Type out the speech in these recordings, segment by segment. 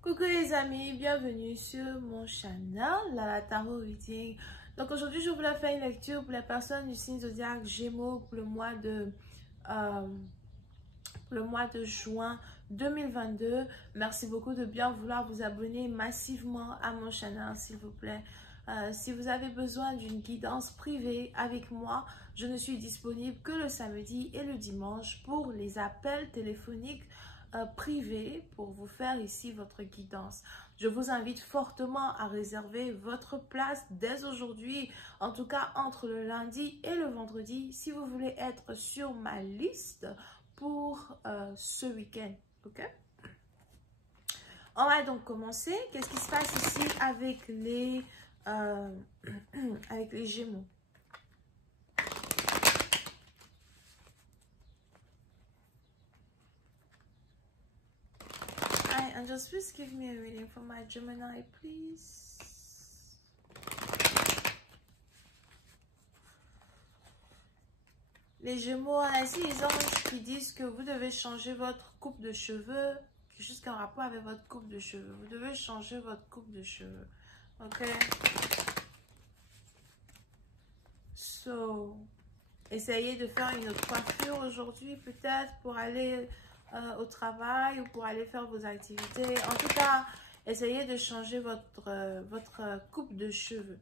Coucou les amis, bienvenue sur mon channel, la Tarot Reading. Donc aujourd'hui, je voulais faire une lecture pour les personnes du signe zodiaque Gémeaux pour euh, le mois de juin 2022. Merci beaucoup de bien vouloir vous abonner massivement à mon channel, s'il vous plaît. Si vous avez besoin d'une guidance privée avec moi, je ne suis disponible que le samedi et le dimanche pour les appels téléphoniques privés pour vous faire ici votre guidance. Je vous invite fortement à réserver votre place dès aujourd'hui, en tout cas entre le lundi et le vendredi, si vous voulez être sur ma liste pour ce week-end. Ok? On va donc commencer. Qu'est-ce qui se passe ici avec avec les Gémeaux? Hi, angels, please give me a reading for my Gemini, please. Les Gémeaux, on a ici les anges qui disent que vous devez changer votre coupe de cheveux, quelque chose qui a un rapport avec votre coupe de cheveux. Vous devez changer votre coupe de cheveux. Ok? So, essayez de faire une autre coiffure aujourd'hui, peut-être pour aller au travail ou pour aller faire vos activités. En tout cas, essayez de changer votre coupe de cheveux.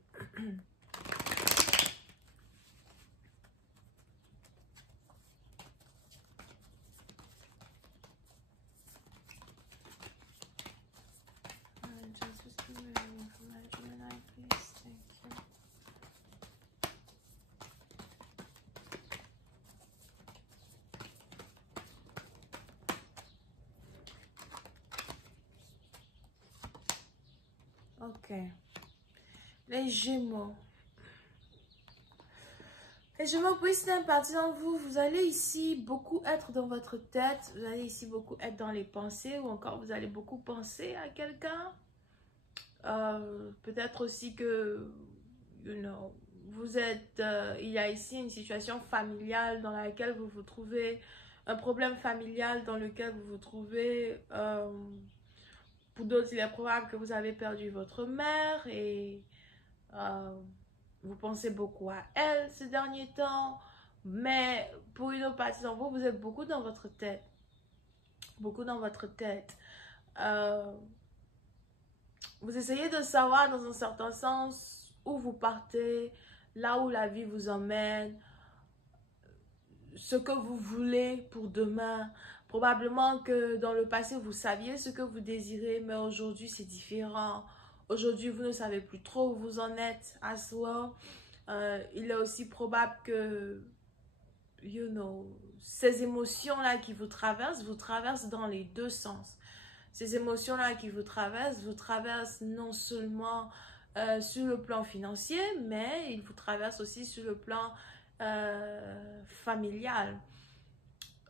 Ok. Les Gémeaux. Les Gémeaux, puis c'est un parti dans vous. Vous allez ici beaucoup être dans votre tête. Vous allez ici beaucoup être dans les pensées. Ou encore, vous allez beaucoup penser à quelqu'un. Peut-être aussi que, vous êtes... il y a ici une situation familiale dans laquelle vous vous trouvez. Un problème familial dans lequel vous vous trouvez. Pour d'autres, il est probable que vous avez perdu votre mère et vous pensez beaucoup à elle ces derniers temps. Mais pour une autre partie d'entre vous, vous êtes beaucoup dans votre tête. Beaucoup dans votre tête. Vous essayez de savoir dans un certain sens où vous partez, là où la vie vous emmène, ce que vous voulez pour demain. Probablement que dans le passé, vous saviez ce que vous désirez, mais aujourd'hui, c'est différent. Aujourd'hui, vous ne savez plus trop où vous en êtes à soi. Il est aussi probable que, ces émotions-là qui vous traversent dans les deux sens. Ces émotions-là qui vous traversent non seulement sur le plan financier, mais ils vous traversent aussi sur le plan familial.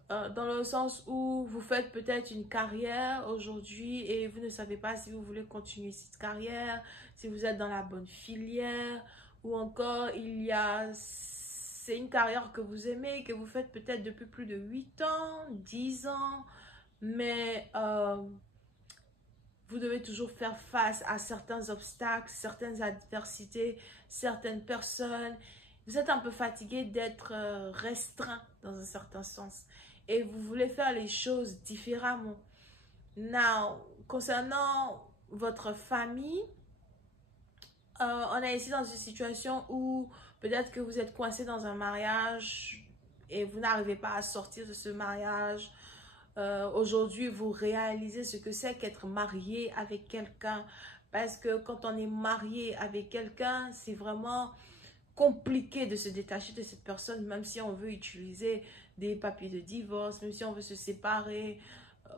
Dans le sens où vous faites peut-être une carrière aujourd'hui et vous ne savez pas si vous voulez continuer cette carrière, si vous êtes dans la bonne filière, ou encore c'est une carrière que vous aimez, que vous faites peut-être depuis plus de 8 ans, 10 ans, mais vous devez toujours faire face à certains obstacles, certaines adversités, certaines personnes. Vous êtes un peu fatigué d'être restreint dans un certain sens. Et vous voulez faire les choses différemment. Now, concernant votre famille, on est ici dans une situation où peut-être que vous êtes coincé dans un mariage et vous n'arrivez pas à sortir de ce mariage. Aujourd'hui, vous réalisez ce que c'est qu'être marié avec quelqu'un. Parce que quand on est marié avec quelqu'un, c'est vraiment compliqué de se détacher de cette personne, même si on veut utiliser des papiers de divorce, même si on veut se séparer.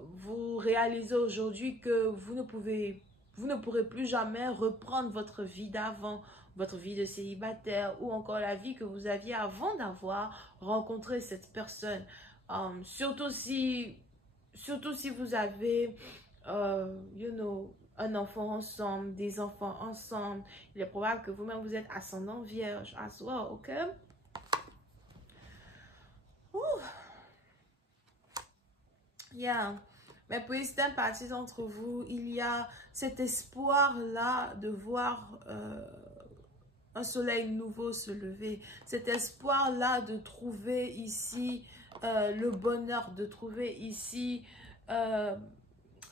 Vous réalisez aujourd'hui que vous ne pourrez plus jamais reprendre votre vie d'avant, votre vie de célibataire ou encore la vie que vous aviez avant d'avoir rencontré cette personne. Surtout si vous avez, un enfant ensemble, des enfants ensemble. Il est probable que vous-même vous êtes ascendant vierge as well, ok? Yeah. Mais pour certaines parties d'entre vous, il y a cet espoir-là de voir un soleil nouveau se lever. Cet espoir-là de trouver ici le bonheur, de trouver ici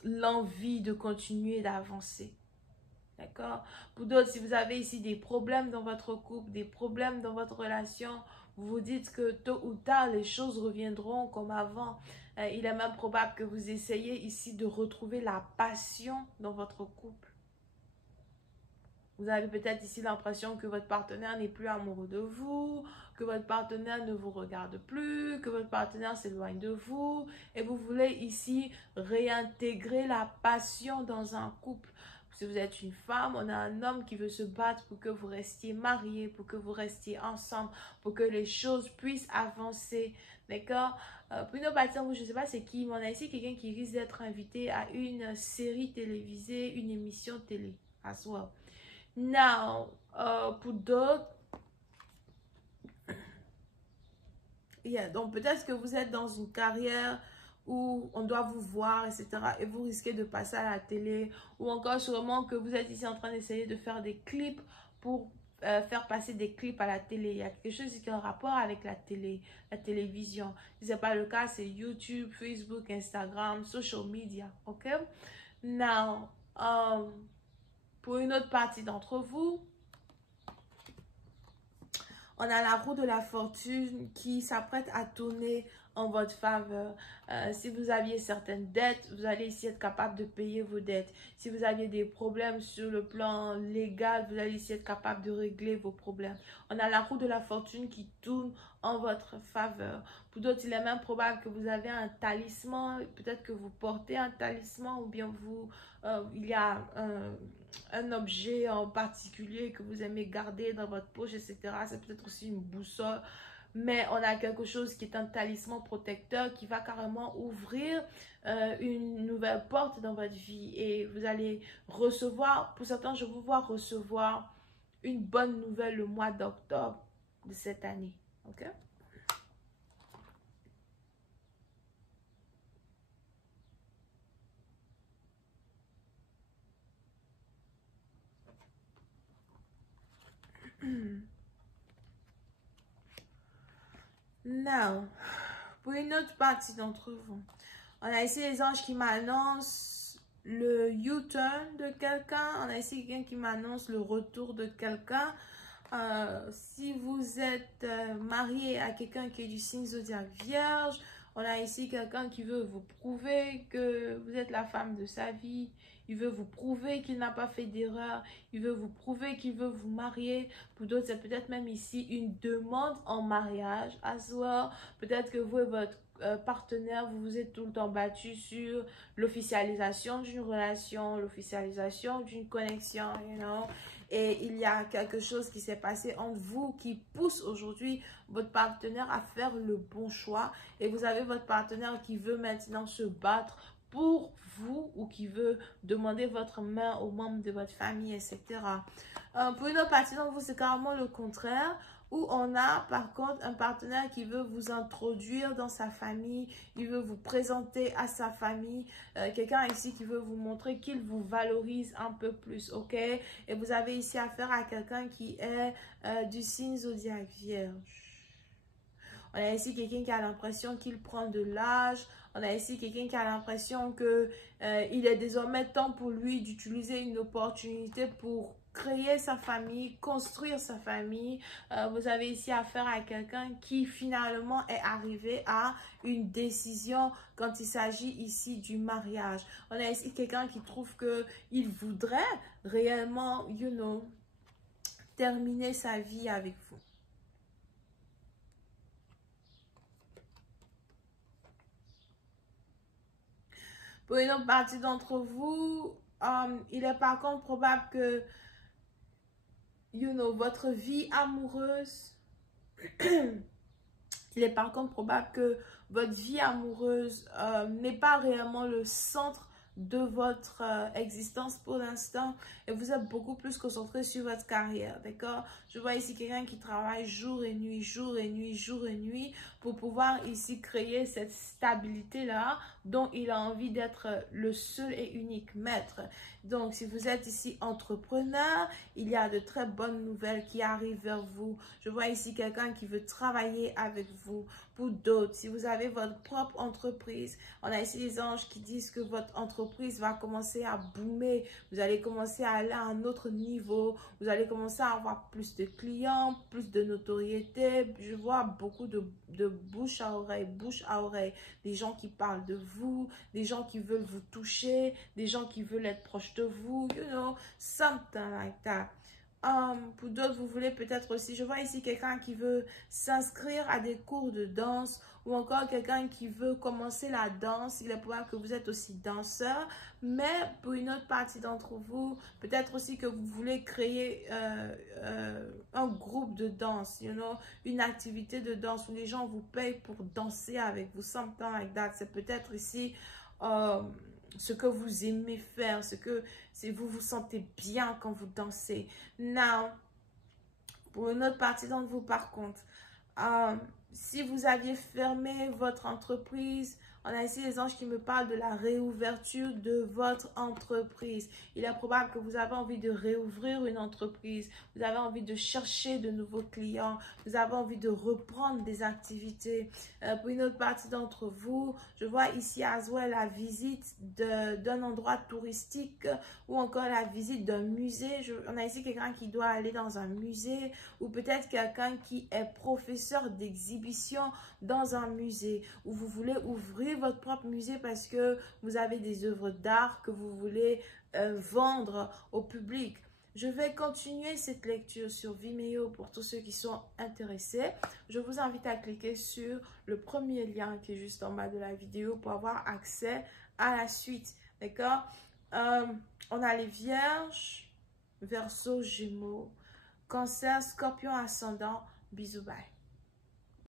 l'envie de continuer d'avancer. D'accord? Pour d'autres, si vous avez ici des problèmes dans votre couple, des problèmes dans votre relation, vous vous dites que tôt ou tard, les choses reviendront comme avant. Il est même probable que vous essayiez ici de retrouver la passion dans votre couple. Vous avez peut-être ici l'impression que votre partenaire n'est plus amoureux de vous, que votre partenaire ne vous regarde plus, que votre partenaire s'éloigne de vous. Et vous voulez ici réintégrer la passion dans un couple. Si vous êtes une femme, on a un homme qui veut se battre pour que vous restiez mariés, pour que vous restiez ensemble, pour que les choses puissent avancer. D'accord? Pour une partie, je ne sais pas c'est qui, mais on a ici quelqu'un qui risque d'être invité à une série télévisée, une émission télé. As well. Now, pour d'autres, donc peut-être que vous êtes dans une carrière où on doit vous voir, etc. Et vous risquez de passer à la télé. Ou encore sûrement que vous êtes ici en train d'essayer de faire des clips pour faire passer des clips à la télé. Il y a quelque chose qui est en rapport avec la télé, la télévision. Si ce n'est pas le cas, c'est YouTube, Facebook, Instagram, social media. OK? Now, pour une autre partie d'entre vous, on a la roue de la fortune qui s'apprête à tourner en votre faveur. Si vous aviez certaines dettes, vous allez ici être capable de payer vos dettes. Si vous aviez des problèmes sur le plan légal, vous allez ici être capable de régler vos problèmes. On a la roue de la fortune qui tourne en votre faveur. Pour d'autres, il est même probable que vous avez un talisman. Peut-être que vous portez un talisman ou bien il y a un objet en particulier que vous aimez garder dans votre poche, etc. C'est peut-être aussi une boussole. Mais on a quelque chose qui est un talisman protecteur qui va carrément ouvrir une nouvelle porte dans votre vie. Et vous allez recevoir, pour certains, je vous vois recevoir une bonne nouvelle le mois d'octobre de cette année. OK? Now, pour une autre partie d'entre vous, on a ici les anges qui m'annoncent le U-turn de quelqu'un. On a ici quelqu'un qui m'annonce le retour de quelqu'un. Si vous êtes marié à quelqu'un qui est du signe zodiaque vierge, on a ici quelqu'un qui veut vous prouver que vous êtes la femme de sa vie. Il veut vous prouver qu'il n'a pas fait d'erreur. Il veut vous prouver qu'il veut vous marier. Pour d'autres, c'est peut-être même ici une demande en mariage. As well. Peut-être que vous et votre partenaire, vous vous êtes tout le temps battu sur l'officialisation d'une relation, l'officialisation d'une connexion, you know. Et il y a quelque chose qui s'est passé entre vous qui pousse aujourd'hui votre partenaire à faire le bon choix. Et vous avez votre partenaire qui veut maintenant se battre pour vous ou qui veut demander votre main aux membres de votre famille, etc. Pour une autre partie d'entre vous, c'est carrément le contraire, où on a par contre un partenaire qui veut vous introduire dans sa famille, il veut vous présenter à sa famille, quelqu'un ici qui veut vous montrer qu'il vous valorise un peu plus, ok? Et vous avez ici affaire à quelqu'un qui est du signe zodiaque vierge. On a ici quelqu'un qui a l'impression qu'il prend de l'âge. On a ici quelqu'un qui a l'impression que il est désormais temps pour lui d'utiliser une opportunité pour créer sa famille, construire sa famille. Vous avez ici affaire à quelqu'un qui finalement est arrivé à une décision quand il s'agit ici du mariage. On a ici quelqu'un qui trouve qu'il voudrait réellement, you know, terminer sa vie avec vous. Pour une autre partie d'entre vous, il est par contre probable que, you know, votre vie amoureuse, il est par contre probable que votre vie amoureuse n'est pas réellement le centre de votre existence pour l'instant et vous êtes beaucoup plus concentré sur votre carrière, d'accord? Je vois ici quelqu'un qui travaille jour et nuit, jour et nuit, jour et nuit pour pouvoir ici créer cette stabilité-là dont il a envie d'être le seul et unique maître. Donc, si vous êtes ici entrepreneur, il y a de très bonnes nouvelles qui arrivent vers vous. Je vois ici quelqu'un qui veut travailler avec vous. Pour d'autres, si vous avez votre propre entreprise, on a ici les anges qui disent que votre entreprise va commencer à boomer. Vous allez commencer à aller à un autre niveau. Vous allez commencer à avoir plus de clients, plus de notoriété. Je vois beaucoup de bouche à oreille. Des gens qui parlent de vous, des gens qui veulent vous toucher, des gens qui veulent être proches de vous, you know, something like that. Pour d'autres, vous voulez peut-être aussi, je vois ici quelqu'un qui veut s'inscrire à des cours de danse ou encore quelqu'un qui veut commencer la danse. Il est probable que vous êtes aussi danseur, mais pour une autre partie d'entre vous, peut-être aussi que vous voulez créer un groupe de danse, you know, une activité de danse où les gens vous payent pour danser avec vous, something like that. C'est peut-être ici ce que vous aimez faire, si vous vous sentez bien quand vous dansez. Now, pour une autre partie d'entre vous, par contre, si vous aviez fermé votre entreprise, on a ici les anges qui me parlent de la réouverture de votre entreprise. Il est probable que vous avez envie de réouvrir une entreprise. Vous avez envie de chercher de nouveaux clients. Vous avez envie de reprendre des activités. Pour une autre partie d'entre vous, je vois ici as well la visite d'un endroit touristique ou encore la visite d'un musée. On a ici quelqu'un qui doit aller dans un musée ou peut-être quelqu'un qui est professeur d'exhibition dans un musée ou vous voulez ouvrir votre propre musée parce que vous avez des œuvres d'art que vous voulez vendre au public. Je vais continuer cette lecture sur Vimeo pour tous ceux qui sont intéressés. Je vous invite à cliquer sur le premier lien qui est juste en bas de la vidéo pour avoir accès à la suite. D'accord? On a les Vierges, Verseau, Gémeaux, Cancer, Scorpion, Ascendant. Bisous, bye.